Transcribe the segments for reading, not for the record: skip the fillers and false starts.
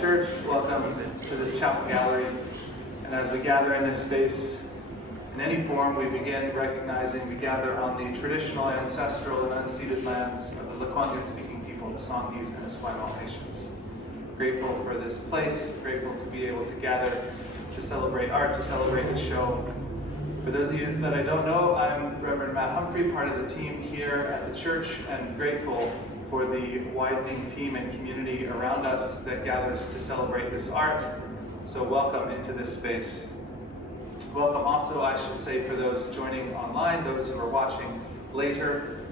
Church, welcome to this chapel gallery. And as we gather in this space, in any form, we begin recognizing we gather on the traditional, ancestral, and unceded lands of the Lekwungen-speaking people, the Songhees and Esquimalt nations. Grateful for this place, grateful to be able to gather to celebrate art, to celebrate the show. For those of you that I don't know, I'm Reverend Matt Humphrey, part of the team here at the church, and grateful for the widening team and community around us that gathers to celebrate this art. So welcome into this space. Welcome also, I should say, for those joining online, those who are watching later.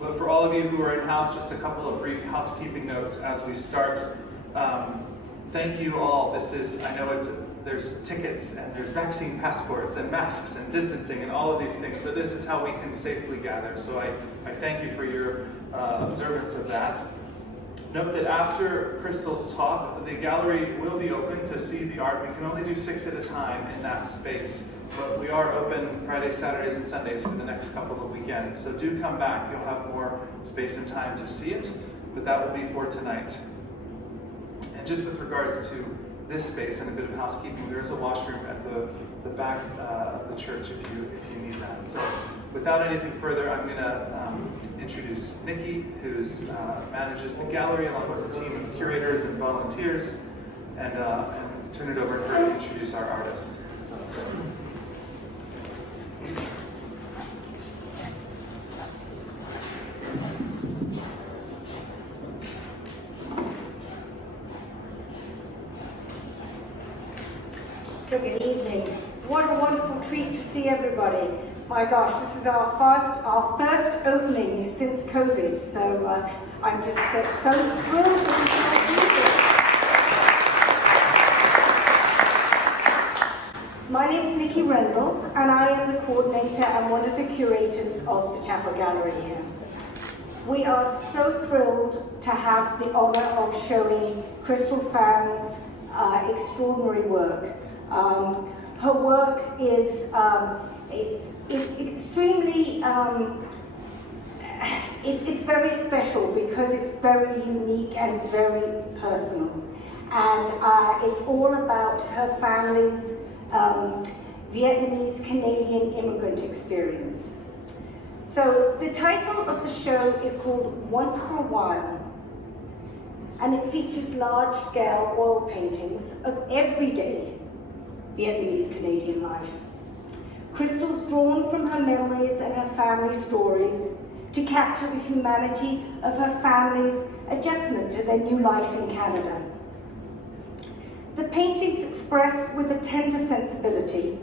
But for all of you who are in-house, just a couple of brief housekeeping notes as we start. Thank you all. I know there's tickets and there's vaccine passports and masks and distancing and all of these things, but this is how we can safely gather. So I thank you for your observance of that. Note that after Chrystal's talk, the gallery will be open to see the art. We can only do 6 at a time in that space, but we are open Fridays, Saturdays, and Sundays for the next couple of weekends. So do come back. You'll have more space and time to see it, but that will be for tonight. And just with regards to this space and a bit of housekeeping, there is a washroom at the back of the church if you need that. So without anything further, I'm going to introduce Nikki, who manages the gallery along with a team of curators and volunteers, and turn it over to her to introduce our artist. So good evening. What a wonderful treat to see everybody. My gosh, this is our first opening since COVID, so I'm just so thrilled to be here. My name is Nikki Rendell, and I am the coordinator and one of the curators of the chapel gallery here. We are so thrilled to have the honor of showing Chrystal Phan's extraordinary work. Her work is it's extremely it's very special because it's very unique and very personal, and it's all about her family's Vietnamese Canadian immigrant experience. So the title of the show is called Once for a While, and it features large-scale oil paintings of everyday Vietnamese Canadian life. Crystal's drawn from her memories and her family stories to capture the humanity of her family's adjustment to their new life in Canada. The paintings express with a tender sensibility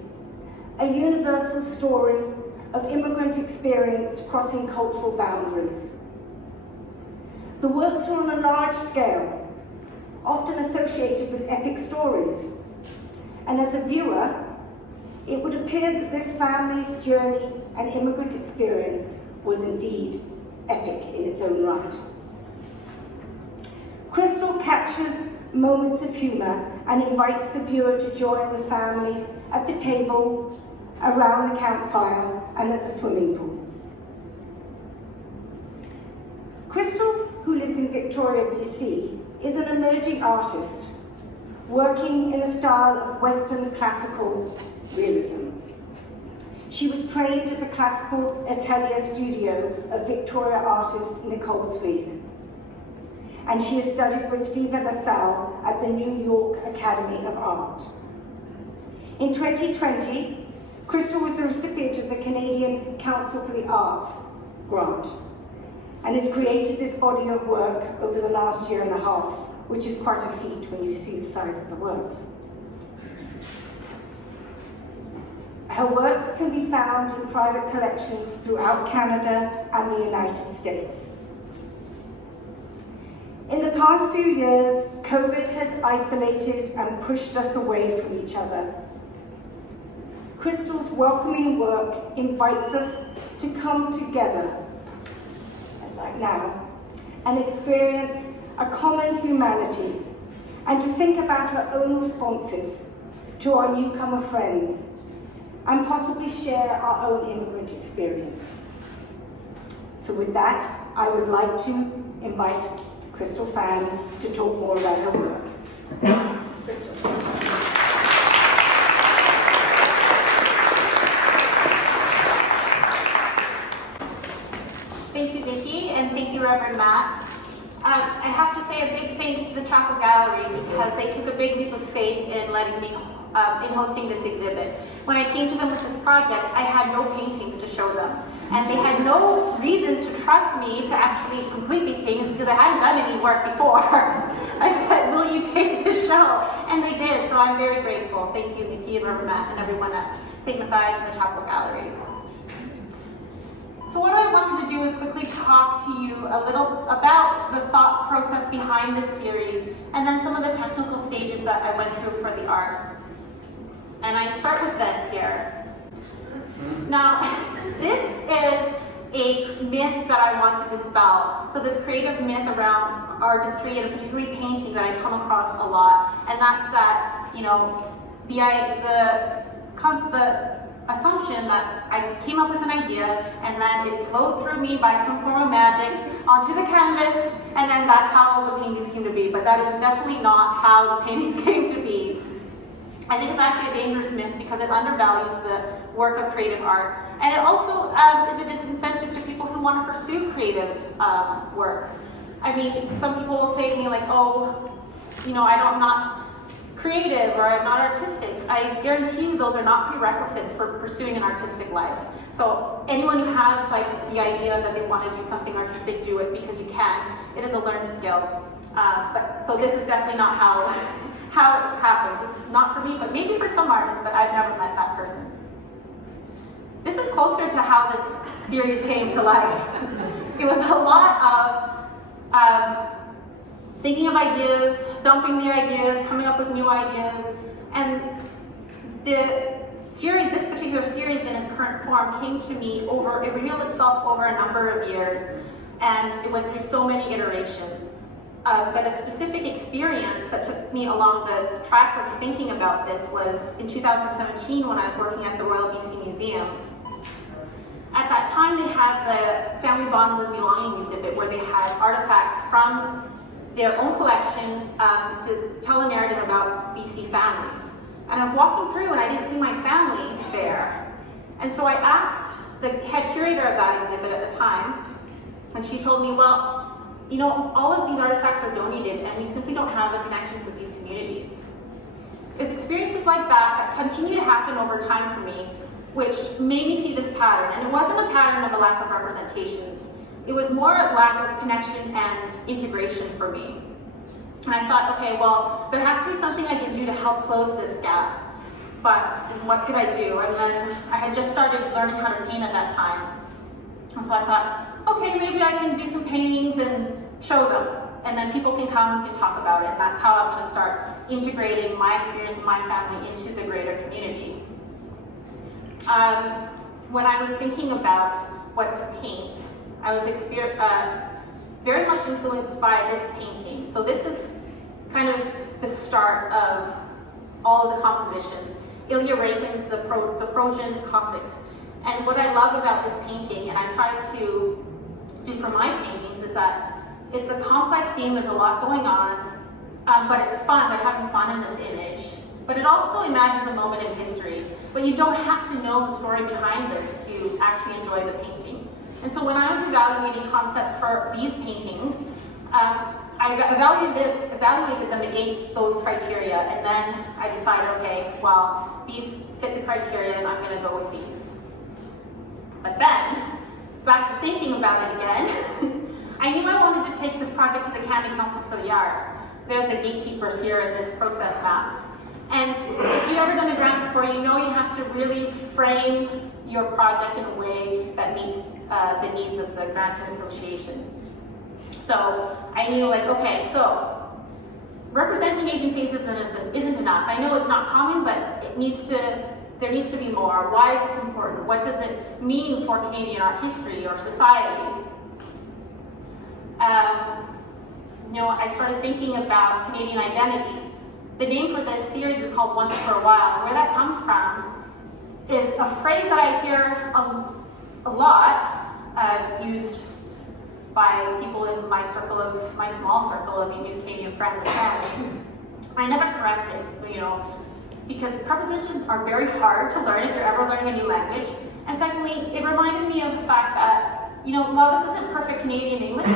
a universal story of immigrant experience crossing cultural boundaries. The works are on a large scale, often associated with epic stories. And as a viewer, it would appear that this family's journey and immigrant experience was indeed epic in its own right. Chrystal captures moments of humor and invites the viewer to join the family at the table, around the campfire, and at the swimming pool. Chrystal, who lives in Victoria, BC, is an emerging artist working in a style of Western classical realism. She was trained at the Classical Atelier studio of Victoria artist Nicole Sleeth, and she has studied with Stephen LaSalle at the New York Academy of Art. In 2020, Chrystal was the recipient of the Canadian Council for the Arts grant and has created this body of work over the last year and a half, which is quite a feat when you see the size of the works. Her works can be found in private collections throughout Canada and the United States. In the past few years, COVID has isolated and pushed us away from each other. Crystal's welcoming work invites us to come together like now, and experience a common humanity, and to think about our own responses to our newcomer friends, and possibly share our own immigrant experience. So with that, I would like to invite Chrystal Phan to talk more about her work. Chrystal. Thank you, Vicki, and thank you, Reverend Matt. I have to say a big thanks to the Chapel Gallery because they took a big leap of faith in letting me, in hosting this exhibit. When I came to them with this project, I had no paintings to show them. And they had no reason to trust me to actually complete these paintings because I hadn't done any work before. I said, will you take this show? And they did, so I'm very grateful. Thank you, Vicki and Reverend Matt and everyone at St. Matthias and the Chapel Gallery. So what I wanted to do is quickly talk to you a little about the thought process behind this series and then some of the technical stages that I went through for the art. And I start with this here. Now, this is a myth that I want to dispel. So this creative myth around artistry and particularly painting that I come across a lot, and that's that, you know, the assumption that I came up with an idea and then it flowed through me by some form of magic onto the canvas, and then that's how the paintings came to be. But that is definitely not how the paintings came to be. I think it's actually a dangerous myth because it undervalues the work of creative art. And it also is a disincentive to people who want to pursue creative works. I mean, some people will say to me like, oh, you know, I'm not creative or I'm not artistic. I guarantee you those are not prerequisites for pursuing an artistic life. So anyone who has like the idea that they want to do something artistic, do it because you can. It is a learned skill. So this is definitely not how it happens. It's not for me, but maybe for some artists, but I've never met that person. This is closer to how this series came to life. It was a lot of thinking of ideas, dumping the ideas, coming up with new ideas, and the series, this particular series in its current form came to me it revealed itself over a number of years, and it went through so many iterations. But a specific experience that took me along the track of thinking about this was in 2017 when I was working at the Royal BC Museum. At that time, they had the Family Bonds and Belonging exhibit where they had artifacts from their own collection to tell a narrative about BC families. And I was walking through and I didn't see my family there. And so I asked the head curator of that exhibit at the time, and she told me, well, you know, all of these artifacts are donated and we simply don't have the connections with these communities. It's experiences like that that continue to happen over time for me, which made me see this pattern. And it wasn't a pattern of a lack of representation. It was more a lack of connection and integration for me. And I thought, okay, well, there has to be something I can do to help close this gap. But what could I do? And then I had just started learning how to paint at that time. And so I thought, okay, maybe I can do some paintings and show them. And then people can come and talk about it. And that's how I'm going to start integrating my experience and my family into the greater community. When I was thinking about what to paint, I was very much influenced by this painting. So this is kind of the start of all of the compositions. Ilya Rakin's The Prosian Cossacks. And what I love about this painting, and I try to do for my paintings, is that it's a complex scene, there's a lot going on, but it's fun, they're having fun in this image. But it also imagines a moment in history, but you don't have to know the story behind this to actually enjoy the painting. And so when I was evaluating concepts for these paintings, I evaluated them against those criteria, and then I decided, okay, well, these fit the criteria and I'm going to go with these. But then, back to thinking about it again, I knew I wanted to take this project to the Canada Council for the Arts. They're the gatekeepers here in this process map. And if you've ever done a grant before, you know you have to really frame your project in a way that meets the needs of the granting association. So I knew, like, okay, so representing Asian faces isn't enough. I know it's not common, but there needs to be more. Why is this important? What does it mean for Canadian art history or society? I started thinking about Canadian identity. The name for this series is called Once for a While. Where that comes from is a phrase that I hear a lot used by people in my small circle of Vietnamese Canadian friends and family. I never correct it, because prepositions are very hard to learn if you're ever learning a new language. And secondly, it reminded me of the fact that, while this isn't perfect Canadian English,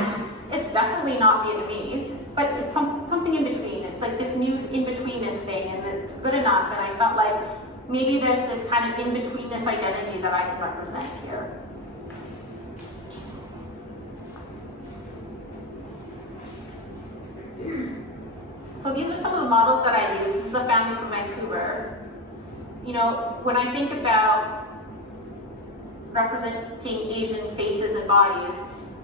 it's definitely not Vietnamese, but it's something in between. It's like this new in-betweenness thing, and it's good enough, and I felt like maybe there's this kind of in-betweenness identity that I can represent here. So these are some of the models that I use. This is a family from Vancouver. When I think about representing Asian faces and bodies,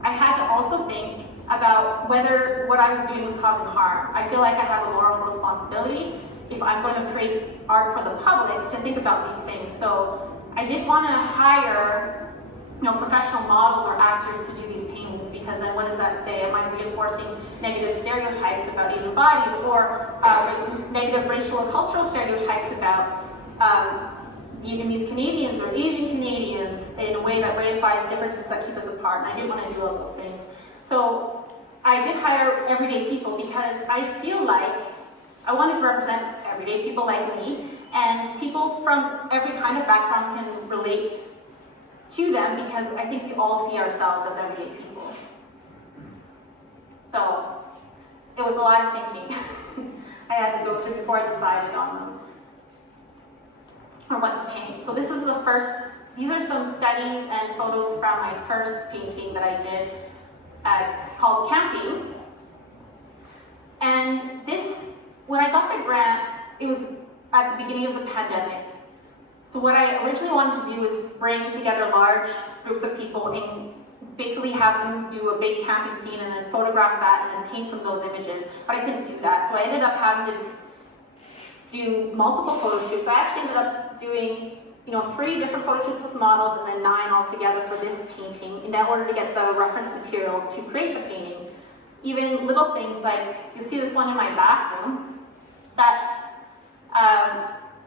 I had to also think about whether what I was doing was causing harm. I feel like I have a moral responsibility if I'm going to create art for the public to think about these things. So I didn't want to hire professional models or actors to do these paintings, because then what does that say? Am I reinforcing negative stereotypes about Asian bodies, or negative racial and cultural stereotypes about Vietnamese Canadians or Asian Canadians in a way that reifies differences that keep us apart? And I didn't want to do all those things. So I did hire everyday people because I feel like I wanted to represent everyday people like me, and people from every kind of background can relate to them, because I think we all see ourselves as everyday people. So it was a lot of thinking I had to go through before I decided on what to paint. So this is these are some studies and photos from my first painting that I did called Camping. And when I got the grant, it was at the beginning of the pandemic. So what I originally wanted to do was bring together large groups of people and basically have them do a big camping scene and then photograph that and then paint from those images. But I couldn't do that, so I ended up having to do multiple photo shoots. I actually ended up doing 3 different photo shoots with models and then 9 altogether for this painting in order to get the reference material to create the painting. Even little things like, you'll see this one in my bathroom. That's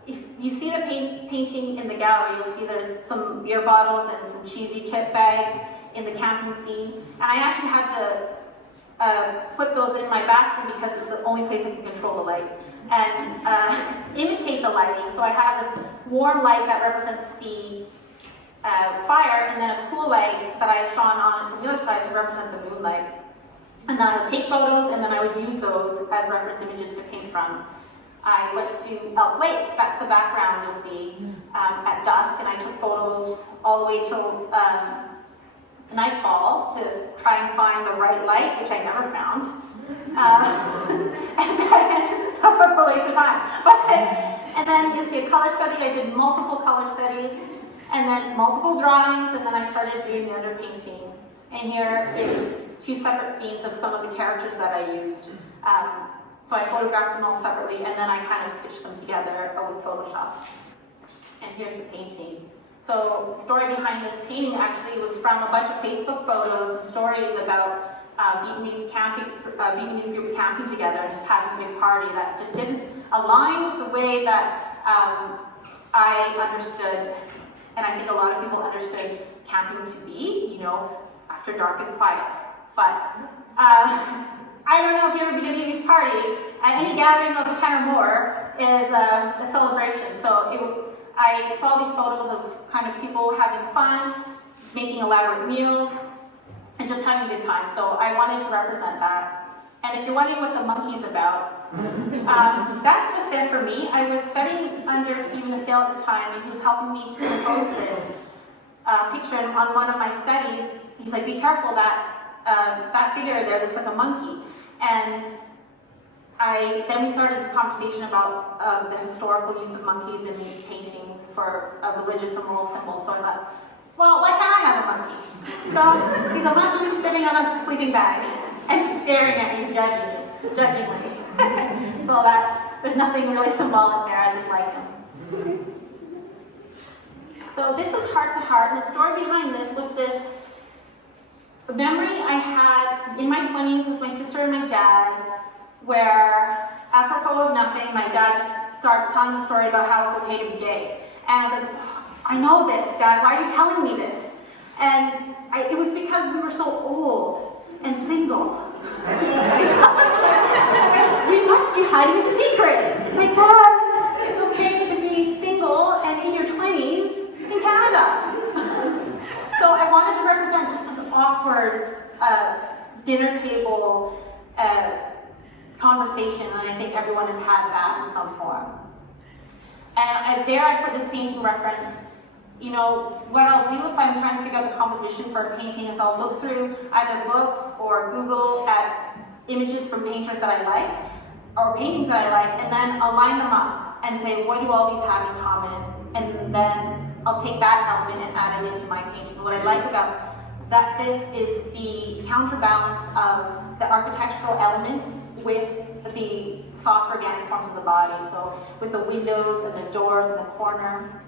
if you see the painting in the gallery, you'll see there's some beer bottles and some cheesy chip bags in the camping scene. And I actually had to put those in my bathroom because it's the only place I can control the light, and imitate the lighting. So I have this warm light that represents the fire, and then a cool light that I shone on from the other side to represent the moonlight. And then I would take photos, and then I would use those as reference images to paint from. I went to Elk Lake, that's the background you'll see, at dusk, and I took photos all the way till nightfall to try and find the right light, which I never found. And then, so that was a waste of time. And then you'll see a color study. I did multiple color studies, and then multiple drawings, and then I started doing the underpainting. And here is 2 separate scenes of some of the characters that I used. So I photographed them all separately, and then I kind of stitched them together with Photoshop. And here's the painting. So the story behind this painting actually was from a bunch of Facebook photos and stories about Vietnamese groups camping together and just having a big party that just didn't align with the way that I understood, and I think a lot of people understood camping to be, after dark is quiet. But I don't know if you've ever been to a Vietnamese party. Any gathering of 10 or more is a celebration. So I saw these photos of kind of people having fun, making elaborate meals, and just having a good time. So I wanted to represent that. And if you're wondering what the monkey's about, that's just there for me. I was studying under Stephen Assail at the time, and he was helping me compose this picture. And on one of my studies, he's like, be careful, that figure there looks like a monkey. And then we started this conversation about the historical use of monkeys in these paintings for a religious and moral symbol. So I thought, well, why can't I have a monkey? So he's a monkey sitting on a sleeping bag and staring at me judgingly. So there's nothing really symbolic there, I just like him. So this is Heart to Heart, and the story behind this was this a memory I had in my 20s with my sister and my dad, where, apropos of nothing, my dad just starts telling the story about how it's okay to be gay. And I was like, I know this, Dad, why are you telling me this? And it was because we were so old and single. We must be hiding a secret. Like, Dad, it's okay to be single and in your 20s in Canada. So I wanted to represent just this awkward dinner table conversation, and I think everyone has had that in some form. And there I put this painting reference. You know, what I'll do if I'm trying to figure out the composition for a painting is I'll look through either books or Google at images from painters that I like, or paintings that I like, and then I'll line them up and say, what do all these have in common? And then I'll take that element and add it into my painting. What I like about that, this is the counterbalance of the architectural elements with the soft organic forms of the body. So with the windows and the doors and the corner.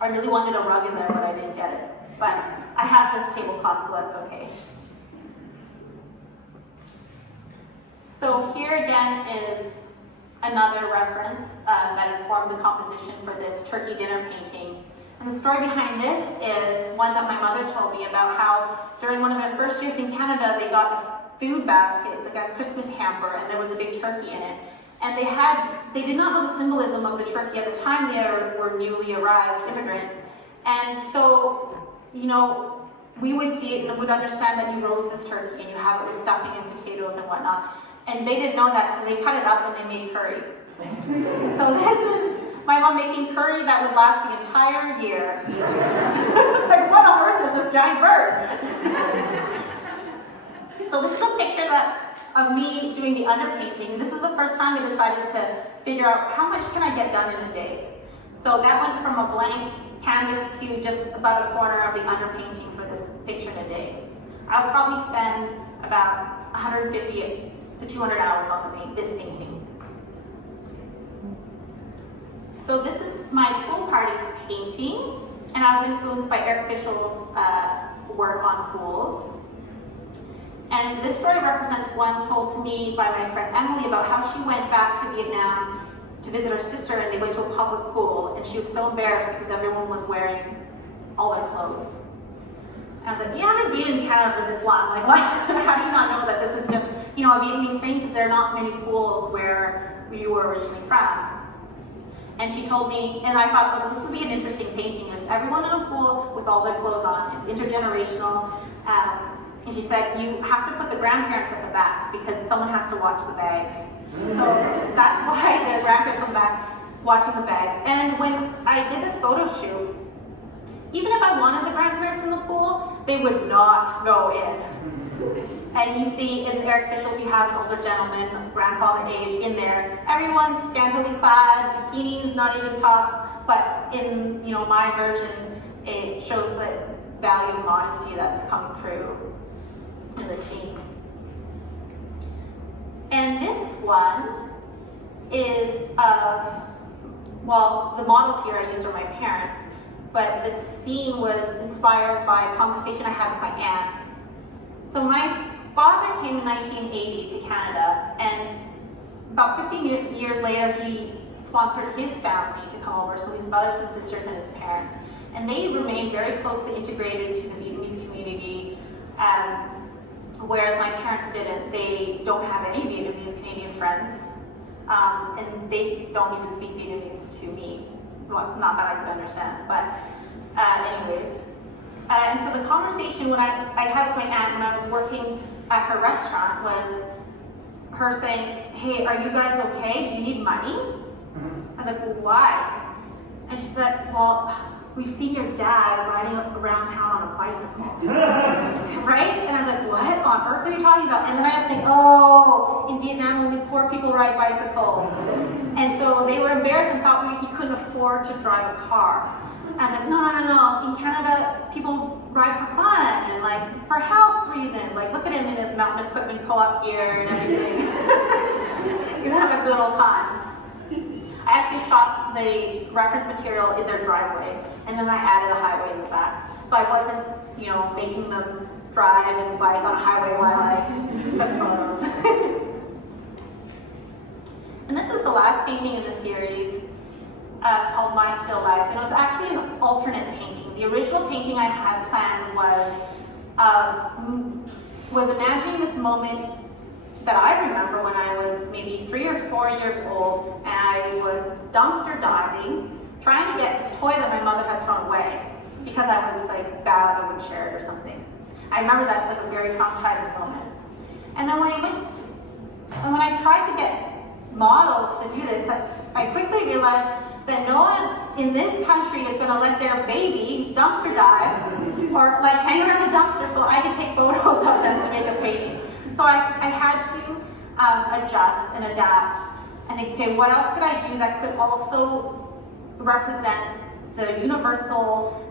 I really wanted a rug in there, but I didn't get it. But I have this tablecloth, so that's okay. So here again is another reference that informed the composition for this turkey dinner painting. And the story behind this is one that my mother told me about how during one of their first years in Canada, they got a food basket, like a Christmas hamper, and there was a big turkey in it. And they did not know the symbolism of the turkey at the time. They were newly arrived immigrants. And so, you know, we would see it and would understand that you roast this turkey and you have it with stuffing and potatoes and whatnot. And they didn't know that, so they cut it up and they made curry. So this is my mom making curry that would last the entire year. Like, what on earth is this giant bird? So this is a picture of me doing the underpainting. This was the first time I decided to figure out how much can I get done in a day. So that went from a blank canvas to just about a quarter of the underpainting for this picture in a day. I would probably spend about 150 to 200 hours on this painting. So this is my pool party painting, and I was influenced by Eric Fischel's work on pools. And this story represents one told to me by my friend Emily about how she went back to Vietnam to visit her sister, and they went to a public pool, and she was so embarrassed because everyone was wearing all their clothes. And I was like, you haven't been in Canada for this long. Like, what? How do you not know that this is just, you know, a Vietnamese thing? Because there are not many pools where you were originally from. And she told me, and I thought, well, this would be an interesting painting. Just everyone in a pool with all their clothes on. It's intergenerational. And she said, you have to put the grandparents at the back because someone has to watch the bags. So that's why the grandparents are back watching the bags. And when I did this photo shoot, even if I wanted the grandparents in the pool, they would not go in. And you see in Eric Fischel's, you have an older gentleman, grandfather age, in there. Everyone's scantily clad, bikinis, not even tops. But in my version, it shows the value of modesty that's coming through in the scene. And this one is of, well, the models here I used are my parents, but the scene was inspired by a conversation I had with my aunt. So my father came in 1980 to Canada, and about 15 years later, he sponsored his family to come over, so his brothers and sisters and his parents. And they remained very closely integrated to the Vietnamese community, whereas my parents didn't. They don't have any Vietnamese Canadian friends, and they don't even speak Vietnamese to me. Well, not that I could understand, but anyways. And so the conversation when I had with my aunt when I was working at her restaurant was her saying, hey, are you guys okay? Do you need money? I was like, well, why? And she said, well, we've seen your dad riding around town on a bicycle. Right? And I was like, what on earth are you talking about? And then I had to think, oh, in Vietnam only poor people ride bicycles. And so they were embarrassed and thought he couldn't afford to drive a car. I was like, no. In Canada, people ride for fun and like for health reasons. Like, look at him in his mountain equipment co-op gear and everything. He's gonna have a good old time. I actually shot the reference material in their driveway, and then I added a highway in the back. So I wasn't, making them drive and bike on a highway while I took photos. And this is the last painting in the series, called My Still Life. And it was actually an alternate painting. The original painting I had planned was imagining this moment that I remember when I was maybe 3 or 4 years old, and I was dumpster diving, trying to get this toy that my mother had thrown away because I was like bad, I wouldn't share it or something. I remember that's like a very traumatizing moment. And then when I tried to get models to do this, I quickly realized that no one in this country is going to let their baby dumpster dive or like hang around a dumpster so I can take photos of them to make a painting. So I had to adjust and adapt and think, okay, what else could I do that could also represent the universal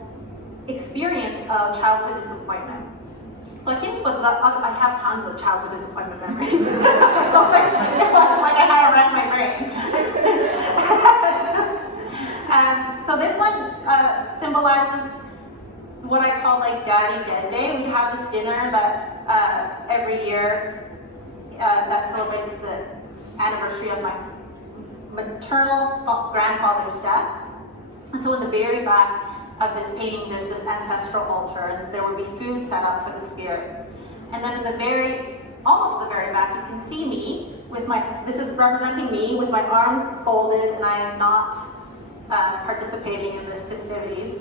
experience of childhood disappointment? So I came up with, I have tons of childhood disappointment memories. It wasn't like I had to rest my brain. So this one symbolizes what I call like Daddy Dead Day. We have this dinner that every year that celebrates the anniversary of my maternal grandfather's death. And so in the very back of this painting, there's this ancestral altar, and there will be food set up for the spirits. And then in the almost the very back, you can see me with this is representing me with my arms folded, and I am not participating in this festivities.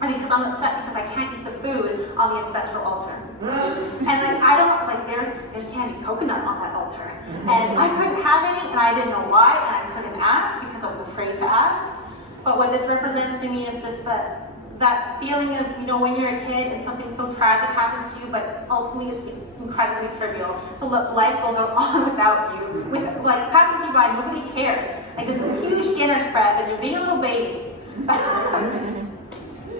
And because I'm upset because I can't eat the food on the ancestral altar. And then I don't, like, there's candied coconut on that altar. And I couldn't have any, and I didn't know why, and I couldn't ask because I was afraid to ask. But what this represents to me is just that feeling of, when you're a kid and something so tragic happens to you, but ultimately it's incredibly trivial. So look, life goes on without you. Passes you by, nobody cares. Like, there's this huge dinner spread, and you're being a little baby.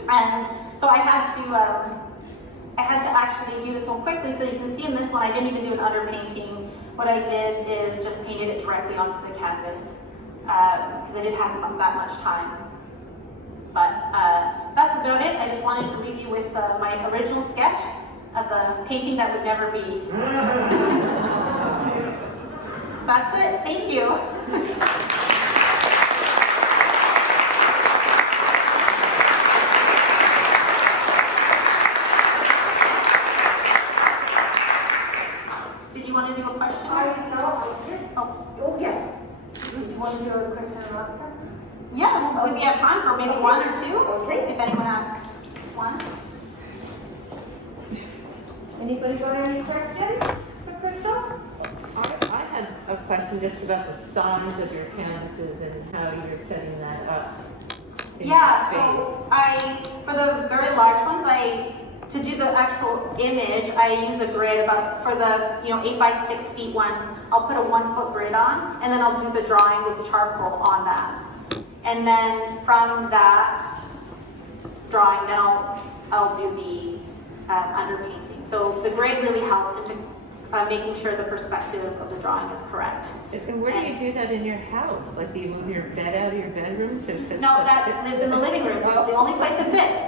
And so I had to actually do this one quickly. So you can see in this one, I didn't even do an underpainting. What I did is just painted it directly onto the canvas because I didn't have that much time. But that's about it. I just wanted to leave you with my original sketch of the painting that would never be. That's it. Thank you. Did you want to do a question? Oh, yes. Do you want to do a question and answer? Yeah, we have time for maybe one or two. Okay. If anyone has one. Anybody got any questions for Chrystal? I had a question just about the size of your canvases and how you're setting that up in your space. So for the very large ones, to do the actual image, I use a grid for the 8 by 6 feet ones. I'll put a 1 foot grid on, and then I'll do the drawing with charcoal on that. And then from that drawing, then I'll do the underpainting. So the grid really helps into making sure the perspective of the drawing is correct. And where do you do that in your house? Like, do you move your bed out of your bedroom? No, that lives in the living room. It's the only place it fits.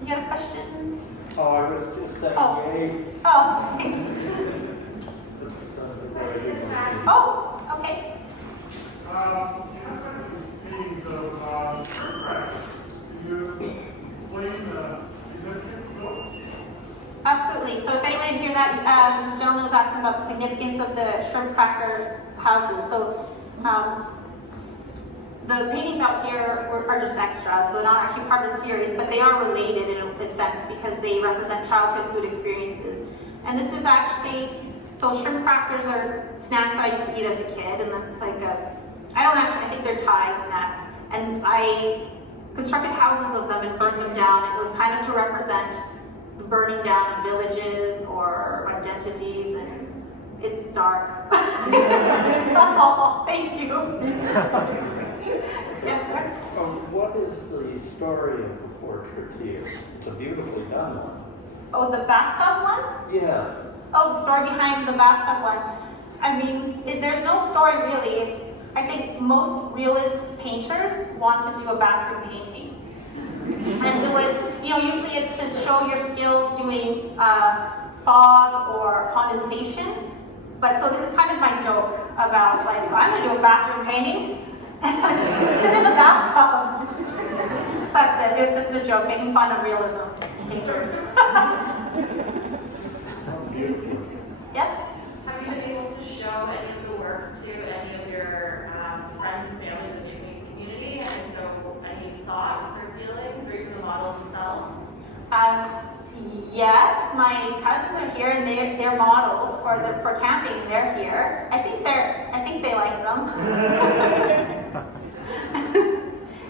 You got a question? Oh, I was just saying, Oh. yay. Oh. Oh, okay. Paintings of shrimp crackers. Can you explain the significance? Absolutely. So if anyone didn't hear that, this gentleman was asking about the significance of the shrimp cracker houses. So the paintings out here are just extras, so they're not actually part of the series, but they are related in a sense because they represent childhood food experiences. And this is actually, so shrimp crackers are snacks that I used to eat as a kid, and that's like I think they're Thai snacks. And I constructed houses of them and burned them down. It was kind of to represent burning down villages or identities, and it's dark. That's all. Thank you. Yes, sir. What is the story of the portrait here? It's a beautifully done one. Oh, the bathtub one? Yes. oh, the story behind the bathtub one. I mean, there's no story really. I think most realist painters want to do a bathroom painting. And do it, usually it's to show your skills doing fog or condensation. But so this is kind of my joke about like, well, I'm gonna do a bathroom painting. Just sit in the bathtub. But it's just a joke, making fun of realism painters. Yes? Have you been able to show any of the works to any of your friends and family in the Vietnamese community? And so, any thoughts or feelings, or even the models themselves? Yes, my cousins are here, and they're models for camping. They're here. I think they like them.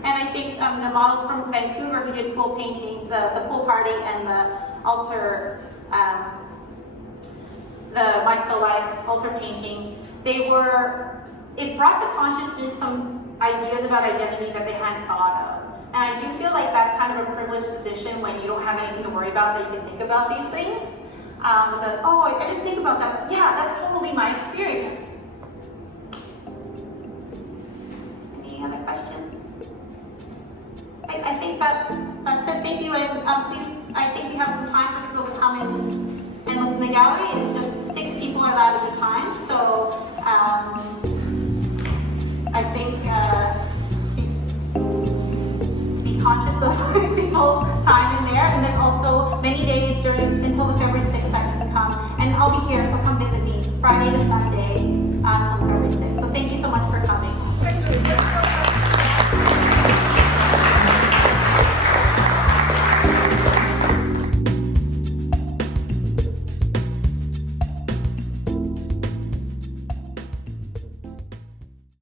And I think the models from Vancouver who did pool painting, the pool party and the altar, the My Still Life altar painting, it brought to consciousness some ideas about identity that they hadn't thought of. And I do feel like that's kind of a privileged position when you don't have anything to worry about, that you can think about these things. I didn't think about that, but yeah, that's totally my experience. Any other questions? I think that's it. Thank you, and please, I think we have some time for people to come in and look in the gallery. It's just 6 people are allowed at a time, so